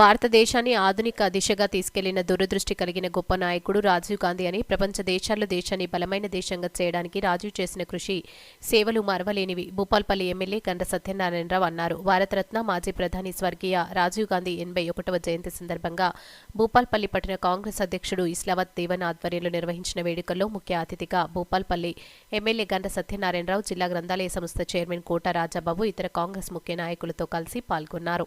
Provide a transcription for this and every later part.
భారతదేశాన్ని ఆధునిక దిశగా తీసుకెళ్ళిన దూరదృష్టి కలిగిన గొప్ప నాయకుడు రాజీవ్ గాంధీ అని ప్రపంచ దేశాల్లో దేశాన్ని బలమైన దేశంగా చేయడానికి రాజీవ్ చేసిన కృషి సేవలు మరవలేనివి. భూపాల్పల్లి ఎమ్మెల్యే గంట సత్యనారాయణరావు అన్నారు. భారతరత్న మాజీ ప్రధాని స్వర్గీయ రాజీవ్ గాంధీ ఎనభై ఒకటవ జయంతి సందర్భంగా భూపాల్పల్లి పట్టణ కాంగ్రెస్ అధ్యక్షుడు ఇస్లావత్ దేవన్ ఆధ్వర్యంలో నిర్వహించిన వేడుకల్లో ముఖ్య అతిథిగా భూపాల్పల్లి ఎమ్మెల్యే గంట సత్యనారాయణరావు జిల్లా గ్రంథాలయ సంస్థ చైర్మన్ కోట రాజాబాబు ఇతర కాంగ్రెస్ ముఖ్య నాయకులతో కలిసి పాల్గొన్నారు.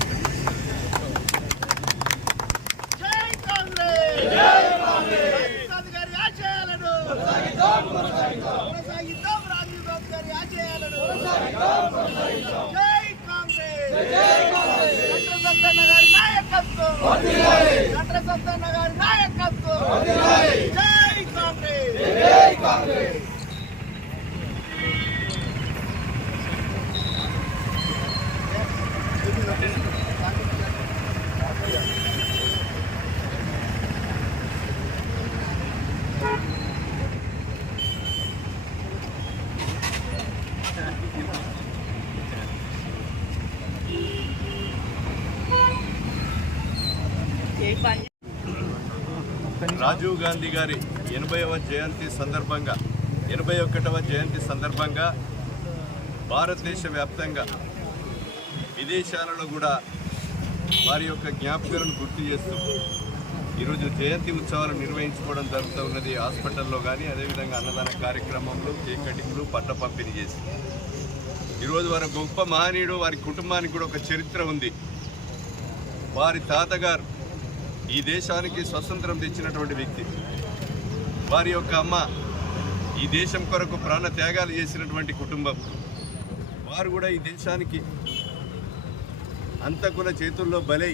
గంట్ర సత్తన్న గారి నాయకత్వం జై కాంగ్రెస్ రాజీవ్ గాంధీ గారి ఎనభైవ జయంతి సందర్భంగా ఎనభై ఒకటవ జయంతి సందర్భంగా భారతదేశ వ్యాప్తంగా విదేశాలలో కూడా వారి యొక్క జ్ఞాపకాలను గుర్తు చేస్తూ ఈరోజు జయంతి ఉత్సవాలు నిర్వహించుకోవడం జరుగుతూ ఉన్నది. హాస్పిటల్లో కానీ అదేవిధంగా అన్నదాన కార్యక్రమంలో కేక్ కటింగ్లు పట్ట పంపిణీ చేసి. ఈరోజు వారి గొప్ప మహనీయుడు వారి కుటుంబానికి కూడా ఒక చరిత్ర ఉంది. వారి తాతగారు ఈ దేశానికి స్వతంత్రం తెచ్చినటువంటి వ్యక్తి. వారి యొక్క అమ్మ ఈ దేశం కొరకు ప్రాణ త్యాగాలు చేసినటువంటి కుటుంబం. వారు కూడా ఈ దేశానికి అంతకుల చేతుల్లో బలై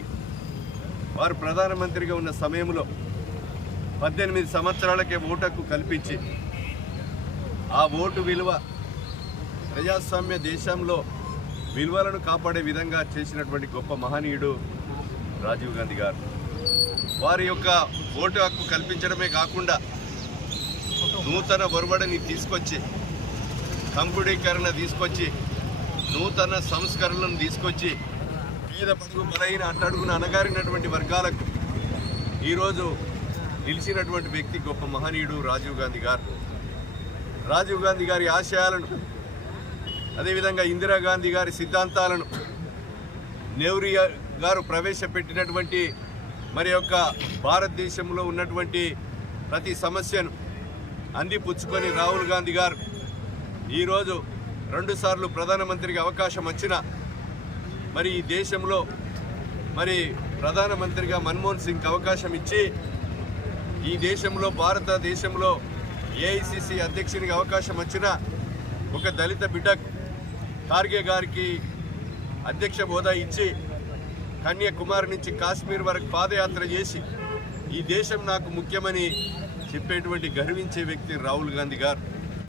వారు ప్రధానమంత్రిగా ఉన్న సమయంలో పద్దెనిమిది సంవత్సరాలకే ఓటకు కల్పించి ఆ ఓటు విలువ ప్రజాస్వామ్య దేశంలో విలువలను కాపాడే విధంగా చేసినటువంటి గొప్ప మహనీయుడు రాజీవ్ గాంధీ గారు. వారి యొక్క ఓటు హక్కు కల్పించడమే కాకుండా నూతన ఒరవడిని తీసుకొచ్చి కంప్యూటీకరణ తీసుకొచ్చి నూతన సంస్కరణలను తీసుకొచ్చి పేద పడుగు బలైన అట్టడుగున అనగారినటువంటి వర్గాలకు ఈరోజు నిలిచినటువంటి వ్యక్తి గొప్ప మహనీయుడు రాజీవ్ గాంధీ గారు. రాజీవ్ గాంధీ గారి ఆశయాలను అదేవిధంగా ఇందిరాగాంధీ గారి సిద్ధాంతాలను నెహ్రూ గారు ప్రవేశపెట్టినటువంటి మరి యొక్క భారతదేశంలో ఉన్నటువంటి ప్రతి సమస్యను అందిపుచ్చుకొని రాహుల్ గాంధీ గారు ఈరోజు రెండుసార్లు ప్రధానమంత్రికి అవకాశం వచ్చిన మరి ఈ దేశంలో మరి ప్రధానమంత్రిగా మన్మోహన్ సింగ్కి అవకాశం ఇచ్చి ఈ దేశంలో భారతదేశంలో ఏఐసిసి అధ్యక్షునికి అవకాశం వచ్చిన ఒక దళిత బిడ్డ ఖార్గే గారికి అధ్యక్ష హోదా ఇచ్చి కన్యాకుమారి నుంచి కాశ్మీర్ వరకు పాదయాత్ర చేసి ఈ దేశం నాకు ముఖ్యమని చెప్పేటువంటి గర్వించే వ్యక్తి రాహుల్ గాంధీ గారు.